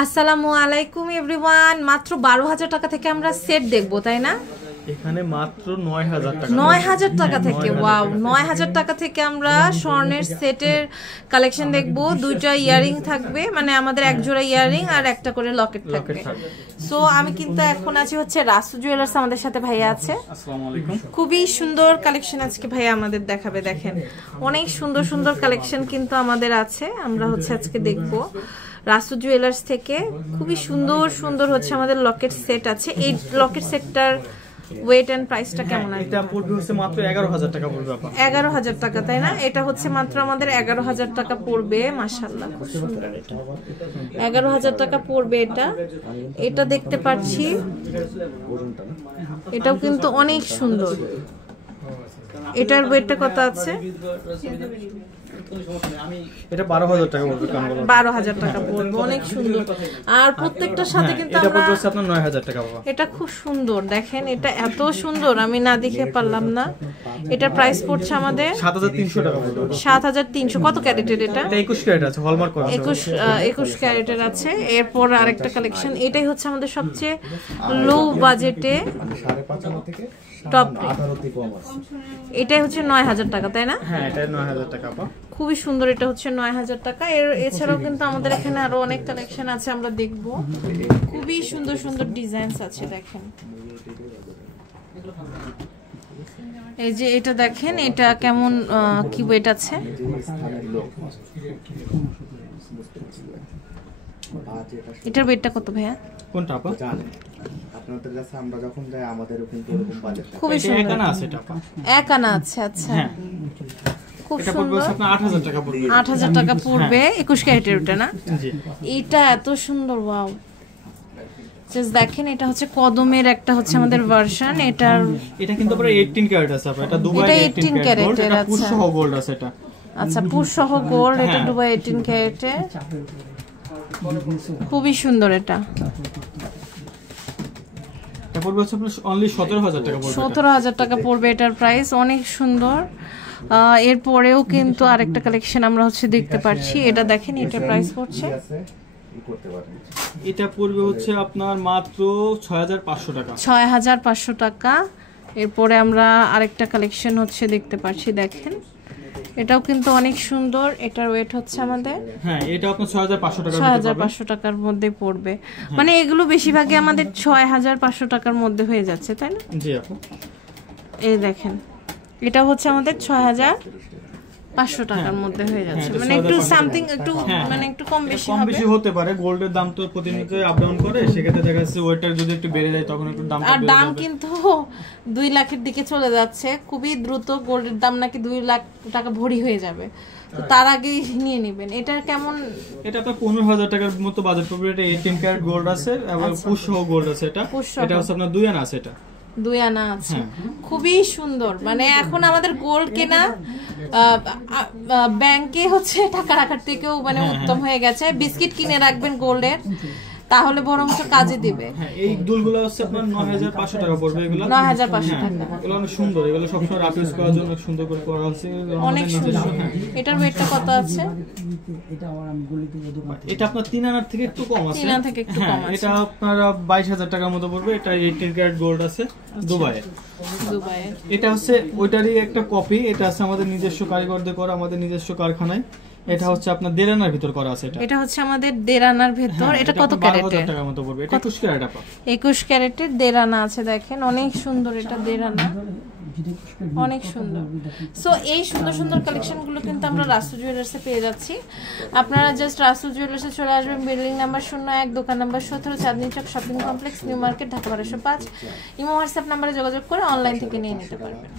আসসালামু আলাইকুম এভরিওয়ান। মাত্র 12,000 টাকা থেকে আমরা সেট দেখবো, তাই না? এখানে মাত্র 9,000 টাকা। 9,000 টাকা থেকে, ওয়াও, 9,000 টাকা থেকে আমরা স্বর্ণের সেটের কালেকশন দেখবো। দুইটা ইয়ারিং থাকবে, মানে আমাদের এক জোড়া ইয়ারিং আর একটা করে লকেট থাকবে। সো আমি কিন্তু এখন আছি হচ্ছে রাসু জুয়েলার্স, আমাদের সাথে ভাইয়া আছে। আসসালামু আলাইকুম। খুবই সুন্দর কালেকশন আজকে ভাইয়া আমাদের দেখাবে। দেখেন অনেক সুন্দর সুন্দর কালেকশন কিন্তু আমাদের আছে, আমরা হচ্ছে আজকে দেখবো রাসু জুয়েলার্স থেকে। খুবই সুন্দর সুন্দর হচ্ছে আমাদের লকেট সেট আছে। এই লকেট সেটটার ওয়েট এন্ড প্রাইসটা কেমন আছে? এটা পড়বে হচ্ছে মাত্র 11,000 টাকা পড়বে আপা। 11,000 টাকা, তাই না? এটা হচ্ছে মাত্র আমাদের 11,000 টাকা পড়বে। মাশাআল্লাহ, খুব সুন্দর। এটা 11,000 টাকা পড়বে। এটা দেখতে পাচ্ছি, এটাও কিন্তু অনেক সুন্দর। এটার ওয়েটটা কত আছে? এটা 12,000 টাকা পড়বে। 12,000 টাকা পড়বে, অনেক সুন্দর। আর প্রত্যেকটার সাথে কিন্তু এটা পড়বে হচ্ছে আপনার 9,000 টাকা বাবা। এটা খুব সুন্দর, দেখেন এটা এত সুন্দর, আমি না দেখে পারলাম না। এটার প্রাইস পড়ছে আমাদের 7,300 টাকা পড়বে। 7,300। কত ক্যারেটের এটা? এটা 21 ক্যারেট আছে, হলমার্ক করা আছে। 21 ক্যারেটের আছে। এরপর আরেকটা কালেকশন, এটাই হচ্ছে আমাদের সবচেয়ে লো বাজেটে টপ। এটাই হচ্ছে 9,000 টাকা, তাই না? হ্যাঁ, এটা 9,000 টাকা আপা। খুবই সুন্দর, এটা হচ্ছে 9,000 টাকা। এছাড়াও কিন্তু আমাদের এখানে আরো অনেক কালেকশন আছে, আমরা দেখব। খুবই সুন্দর সুন্দর ডিজাইনস আছে, দেখেন। এই যে এটা দেখেন, এটা কেমন, কি ওয়েট আছে? এটার ওয়েটটা কত ভাইয়া? কোনটা আপা? আপনাদের কাছে আমরা যখন যাই আমাদের কিন্তু এরকম বাজেট খুবই সুন্দর। এক আনা আছে এটা আপা। এক আনা আছে, আচ্ছা। খুব এটা পড়বে সুন্দর। আপনার 8,000 টাকা পড়বে। 8,000 টাকা পড়বে। 21 ক্যারেটের ওটা না? জি। এটা এত সুন্দর, ওয়াও। জাস্ট দেখেন, এটা হচ্ছে কদমের একটা হচ্ছে আমাদের ভার্সন। এটা কিন্তু পুরো 18 ক্যারেট আছে আপা। এটা দুবাই 18 ক্যারেটের। এটা পুশ সহ গোল্ড আছে এটা। আচ্ছা, পুশ সহ গোল্ড। এটা দুবাই 18 ক্যারেটের। খুবই সুন্দর। এটা পড়বে হচ্ছে আপনার অনলি 17,000 টাকা পড়বে। 17,000 টাকা পড়বে এটার প্রাইস, অনেক সুন্দর। এরপরেও কিন্তু আরেকটা কালেকশন আমরা হচ্ছে দেখতে পাচ্ছি। এটা দেখেন, এটার প্রাইস পড়ছে, এটা পড়বে হচ্ছে আপনার মাত্র 6,500 টাকা। 6,500 টাকা। এরপরে আমরা আরেকটা কালেকশন হচ্ছে দেখতে পাচ্ছি, দেখেন এটাও কিন্তু অনেক সুন্দর। এটার ওয়েট হচ্ছে আমাদের, হ্যাঁ, এটা আপনার 6,500 টাকা। 6,500 টাকার মধ্যে পড়বে। মানে এগুলো বেশিরভাগই আমাদের 6,500 টাকার মধ্যে হয়ে যাচ্ছে, তাই না? জি আপু। এই দেখেন, এটা হচ্ছে আমাদের 6,500 টাকার মধ্যে হয়ে যাচ্ছে। মানে একটু সামথিং, একটু মানে একটু কম বেশি হবে। কম বেশি হতে পারে। গোল্ডের দাম তো প্রতিনিয়ত আপ ডাউন করে, সেক্ষেত্রে দেখা যাচ্ছে ওয়েটার যদি একটু বেড়ে যায় তখন একটু দামটা আর বেড়ে দাম যাবে। কিন্তু 2 লাখের দিকে চলে যাচ্ছে খুবই দ্রুত। গোল্ডের দাম নাকি 2 লাখ টাকা ভরি হয়ে যাবে, তো তার আগেই নিয়ে নেবেন। এটার কেমন? এটা তো 15,000 টাকার মতো বাজেট পড়বে। এটা 18 ক্যারেট গোল্ড আছে এবং পুশ সহ গোল্ড আছে। এটা হচ্ছে আপনার 2 আনা আছে। এটা 2 আনা আছে। খুবই সুন্দর। মানে এখন আমাদের গোল্ড কেনা ব্যাংকে হচ্ছে টাকা রাখার থেকেও মানে উত্তম হয়ে গেছে। বিস্কিট কিনে রাখবেন গোল্ডের, তাহলে বরং কাজে দিবে। হ্যাঁ, এই দুলগুলো হচ্ছে আপনার 9,500 টাকা পড়বে। এগুলো 9,500 টাকা। এগুলো অনেক সুন্দর। এগুলো সবসময় রাফ ইউজ করার জন্য সুন্দর করে করা আছে। অনেক সুন্দর। এটার ওয়েটটা কত আছে? এটা আপনার 3 আনার থেকে একটু কম আছে। 3 আনা থেকে একটু কম আছে। এটা আপনার 22,000 টাকার মতো পড়বে। এটা 18 ক্যারেট গোল্ড আছে, দুবাইয়ে। এটা হচ্ছে ওইটারই একটা কপি। এটা আছে আমাদের নিজস্ব কারিগরদের করা, আমাদের নিজস্ব কারখানায়। এটা হচ্ছে আপনার 1.5 আনার ভিতর করা আছে। এটা হচ্ছে আমাদের 1.5 আনার ভিতর। এটা কত ক্যারেটের? 12,000 টাকার মতো পড়বে। এটা 21 ক্যারেট আপা। 21 ক্যারেটের 1.5 আনা আছে, দেখেন অনেক সুন্দর। এটা 1.5 আনা, অনেক সুন্দর। সো এই সুন্দর সুন্দর কালেকশনগুলো কিন্তু আমরা রাসু জুয়েলার্সে পেয়ে যাচ্ছি। আপনারা জাস্ট রাসু জুয়েলার্সে চলে আসবেন। বিল্ডিং নাম্বার 01, দোকান number 17, Chandni Chowk shopping complex, new market, Dhaka 1205। Imo WhatsApp নাম্বারে যোগাযোগ করে অনলাইন থেকে নিয়ে নিতে পারবেন।